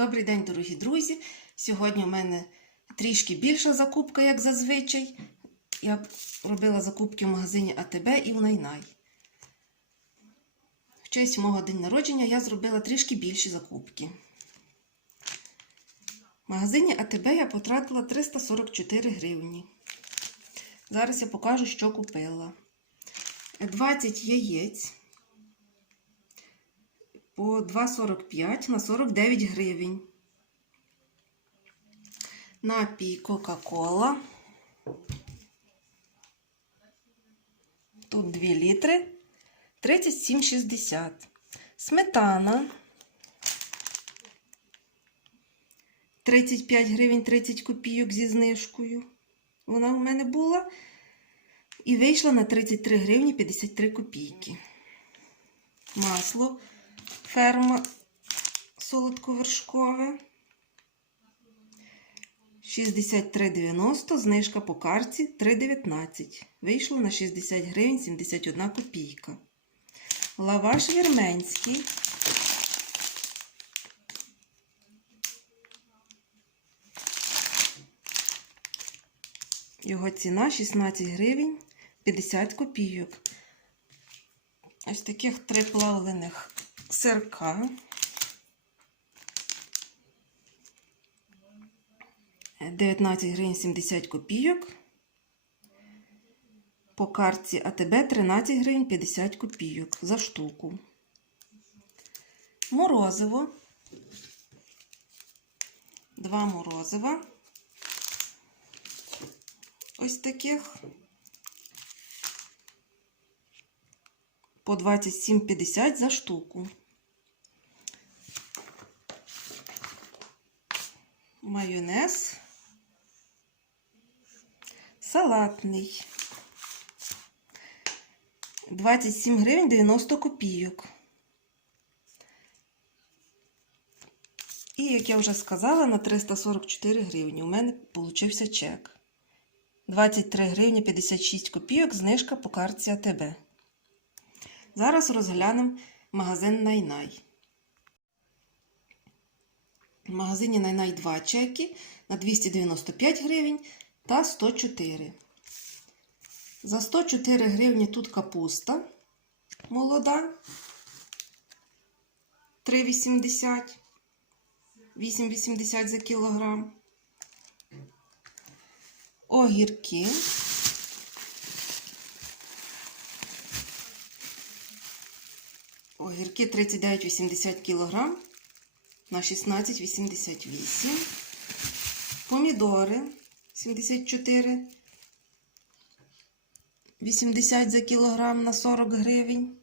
Добрий день, дорогі друзі. Сьогодні у мене трішки більша закупка, як зазвичай. Я робила закупки в магазині АТБ і в Найнай. В честь мого день народження я зробила трішки більші закупки. В магазині АТБ я потратила 344 гривні. Зараз я покажу, що купила. 20 яєць по 2,45 на 49 гривень. Напій Кока-Кола. Тут 2 літри 37,60. Сметана 35 гривень 30 копійок зі знижкою. Вона у мене була. І вийшла на 33 гривні 53 копійки. Масло ферма солодковершкове. 63,90, знижка по карті 3,19. Вийшло на 60 гривень 71 копійка. Лаваш вірменський. Його ціна 16 гривень 50 копійок. Ось таких три плавлених сирка. 19 гривень 70 копійок. По картці АТБ 13 гривень 50 копійок за штуку. Морозиво. Два морозива. Ось таких. По 27,50 за штуку. Майонез. Салатний. 27 гривень 90 копійок. І, як я вже сказала, на 344 гривні у мене получився чек. 23 гривні 56 копійок, знижка по картці АТБ. Зараз розглянемо магазин Найнай. В магазині Найнай 2 чеки на 295 гривень та 104. За 104 гривні тут капуста молода 3,80, 8,80 за кілограм. Огірки. Огірки 39,80 кг на 16,88. Помідори 74. 80 за кілограм на 40 гривень.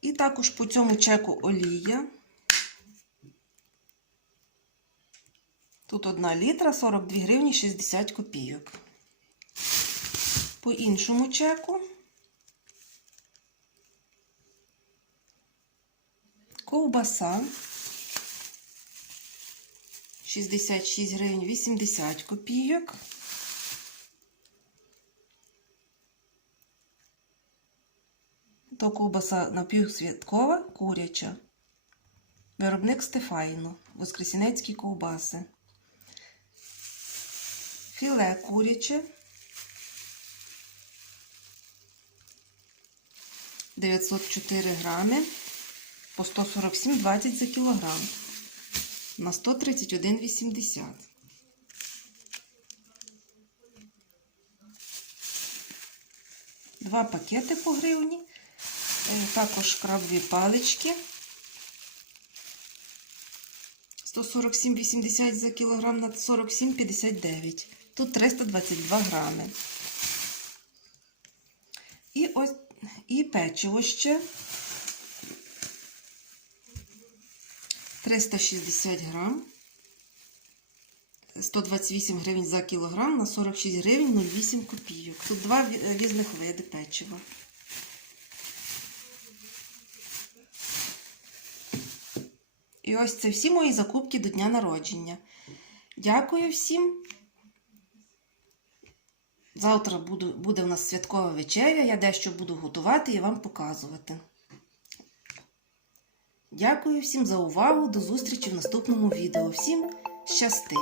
І також по цьому чеку олія. Тут 1 літра 42 гривні 60 копійок. По іншому чеку ковбаса 66 гривень 80 копійок. То ковбаса напівсвяткова куряча. Виробник Стефайно. Воскресінецькі ковбаси. Філе куряче. 904 грами по 147,20 за кілограм на 131,80. Два пакети по гривні. Е, Також крабові палички. 147,80 за кілограм на 47,59. Тут 322 грами. І ось і печиво ще 360 грам. 128 гривень за кілограм на 46 гривень 08 копійок. Тут два різних види печива. І ось це всі мої закупки до дня народження. Дякую всім. Завтра буду, буде у нас святкова вечеря. Я дещо буду готувати і вам показувати. Дякую всім за увагу. До зустрічі в наступному відео. Всім щасти!